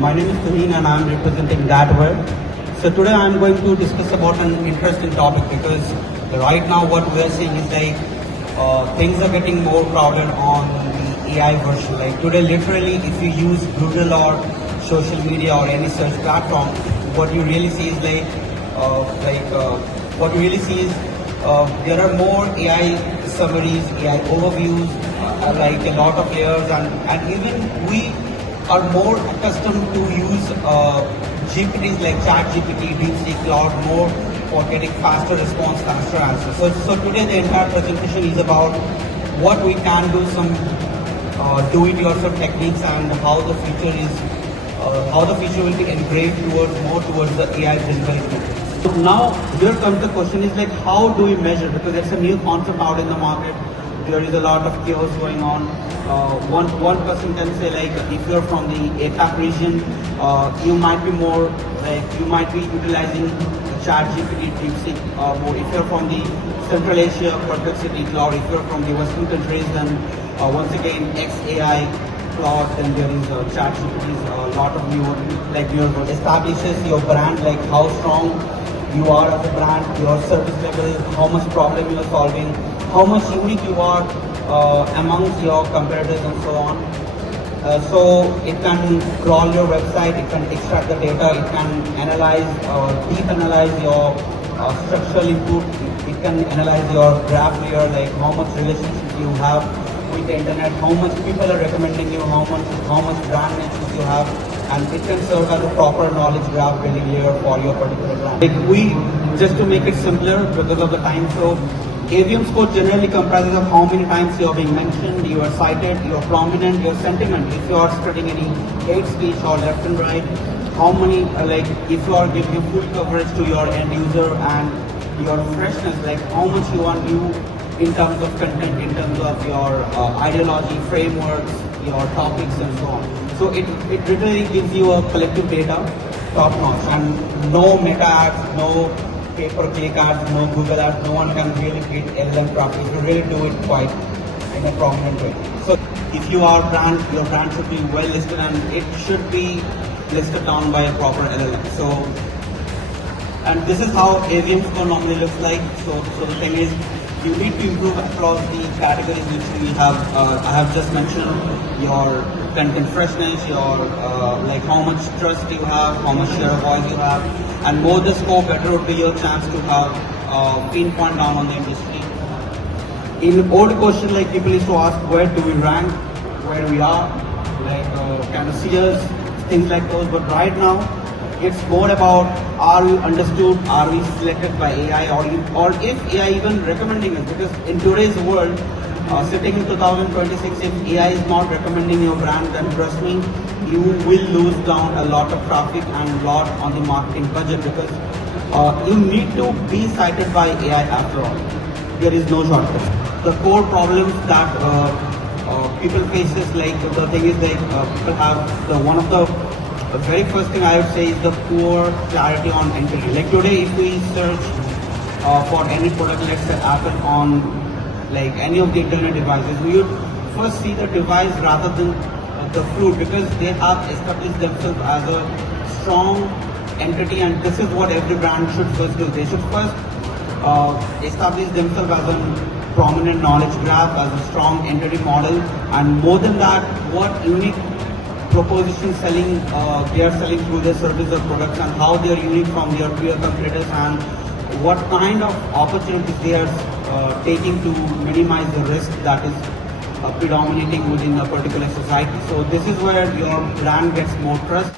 My name is Tuhin and I am representing Generative. So today I am going to discuss about an interesting topic because right now what we are seeing is things are getting more crowded on the AI version. Like today literally if you use Google or social media or any search platform, what you really see is there are more AI summaries, AI overviews, like a lot of layers, and even we are more accustomed to use GPTs like ChatGPT, DeepSeek, Cloud more for getting faster response, faster answers. So today the entire presentation is about what we can do, some do-it-yourself techniques, and how the future will be engraved more towards the AI generation. So now here comes the question is like how do we measure, because it's a new concept out in the market. There is a lot of chaos going on. One person can say like if you're from the APAC region, you might be utilizing ChatGPT, DeepSeek more. If you're from the Central Asia, Perplexity, Cloud. If you're from the Western countries, then once again XAI, Cloud. Then there is ChatGPT. A lot of newer establishes your brand, like how strong you are as a brand, your service level, how much problem you are solving, how much unique you are amongst your competitors and so on. So it can crawl your website, it can extract the data, it can analyze, deep analyze your structural input, it can analyze your graph layer, like how much relationship you have with the internet, how much people are recommending you, how much brand names you have, and it can serve as a proper knowledge graph building layer for your particular brand. Just to make it simpler because of the time, so AVM score generally comprises of how many times you are being mentioned, you are cited, you are prominent, your sentiment, if you are spreading any hate speech or left and right, how many, if you are giving full coverage to your end user, and your freshness, like how much you want you in terms of content, in terms of your ideology, frameworks, your topics and so on. So it literally gives you a collective data, top notch, and no meta ads, no pay-per-click ads, no Google ads, no one can really create LLM traffic if you really do it quite in a prominent way. So if you are your brand should be well listed and it should be listed down by a proper LLM. So, and this is how AVM score normally looks like. So the thing is, you need to improve across the categories which we have. I have just mentioned your content freshness, your like how much trust you have, how much share of voice you have, and more the score, better would be your chance to have pinpoint down on the industry. In old question, like people used to ask, where do we rank, where we are, kind of see us, things like those. But right now, it's more about are we understood, are we selected by AI, or if AI even recommending us, because in today's world, sitting in 2026, if AI is not recommending your brand, then trust me, you will lose down a lot of traffic and a lot on the marketing budget, because you need to be cited by AI after all. There is no shortcut. The core problems that people face is the thing is people have one of the very first thing I would say is the poor clarity on entity. Like today, if we search for any product, let's say Apple, on any of the internet devices, we would first see the device rather than the fruit, because they have established themselves as a strong entity, and this is what every brand should first do. They should first establish themselves as a prominent knowledge graph, as a strong entity model, and more than that, what unique proposition they are selling through their service or products, and how they are unique from their peer competitors, and what kind of opportunities they are taking to minimize the risk that is predominating within a particular society. So this is where your brand gets more trust.